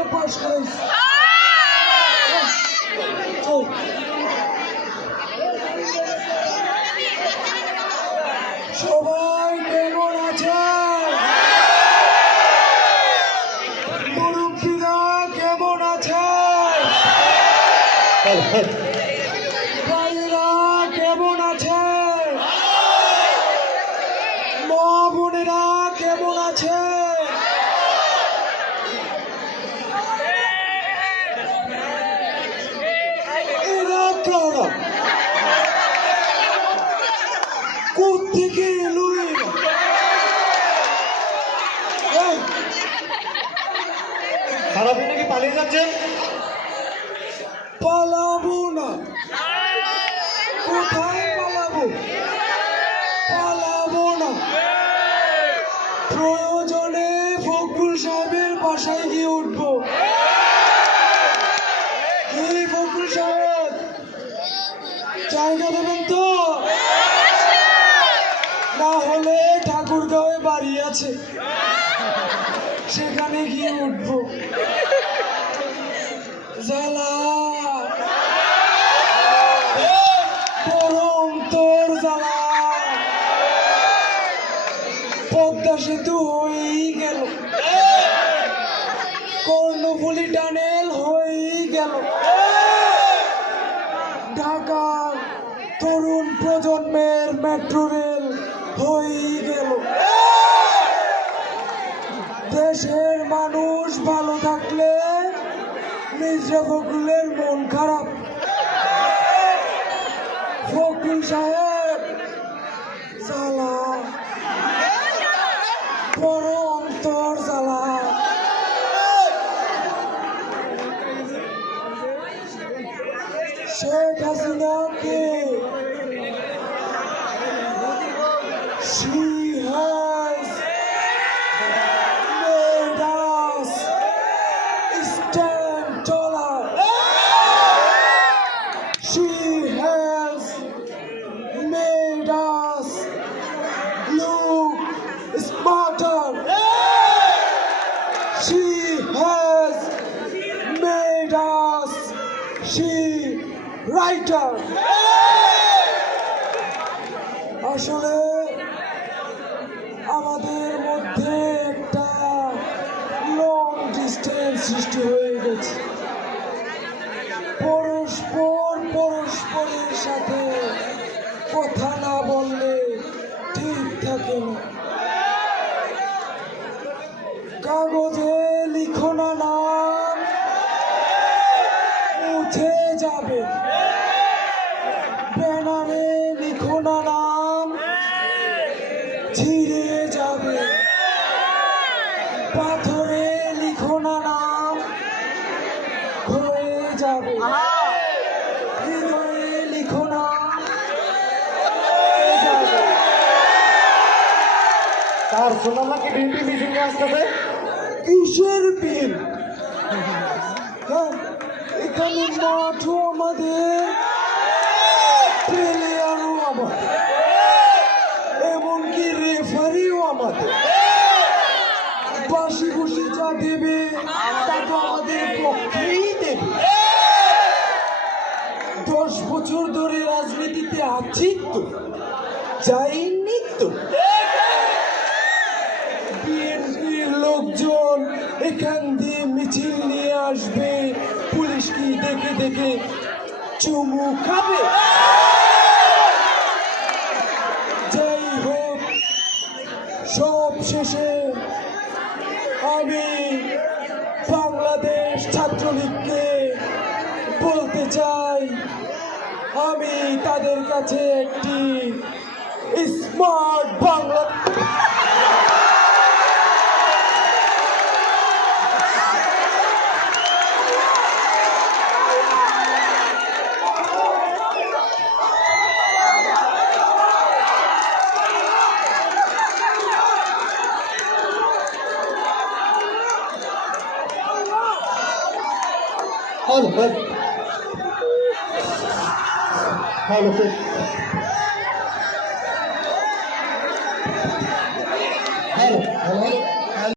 পরীক্ষা পাশ করাইছি। সবাই কেমন আছে? মুরব্বীরা কেমন আছে? ভাইরা কেমন আছে? মা বোনেরা কেমন আছে? এরা কারা? কোত্থেকে এলো এরা? আপনি নাকি পালিয়ে যাচ্ছেন? পালাবো না। কোথায় পালাবো? পালাবো না। প্রয়োজনে ফখরুল সাহেবের বাসায় গিয়ে উঠবো। এই ফখরুল সাহেব, জায়গা দেবেন তো? না হলে ঠাকুরগাঁওয়ে বাড়ি আছে, সেখানে গিয়ে উঠবো। জ্বালা, পরম তোর জ্বালা। পদ্মা সেতু হয়েই গেল, কর্ণফুলী টানেল হয়েই গেল, ঢাকার তরুণ প্রজন্মের মেট্রো রেল হয়েই গেল। দেশের মানুষ ভালো থাকলে মির্জা ফখরুলের মন খারাপ। ফখরুল সাহেব জ্বালা, বড় অন্তর জ্বালা। শেখ হাসিনাকে she has made us stand taller. She has made us look smarter. She has made us writer. আসলে আমাদের মধ্যে একটা লং ডিস্টেন্স সৃষ্টি হয়ে গেছে। পরস্পরের সাথে কথা না বললে ঠিক থাকে না। কাগজে লিখো না নাম, মুছে যাবে। ব্যানারে লিখো না নাম, ছিঁড়ে যাবে। পাথরে লিখো না নাম, হয়ে যাবে। হৃদয়ে লিখো না, হয়ে যাবে। তার শুনলাম নাকি বিএনপি মিছিল আসতেছে। কিসের বিল? এখানে মাঠও আমাদের, প্লেয়ারও আমাদের, এমনকি রেফারিও আমাদের। বাসি খুশি যা দেবে তা তো আমাদের পক্ষেই দেবে। 10 বছর ধরে রাজনীতিতে আছি তো, যাইনি তো। বিএনপির লোকজন এখান দিয়ে মিছিল নিয়ে আসবে, পুলিশ কি দেখে দেখে চুমু খাবে? যাই হোক, সব শেষে আমি বাংলাদেশ ছাত্রলীগকে বলতে চাই, আমি তাদের কাছে একটি স্মার্ট বাংলা Hello. Hello.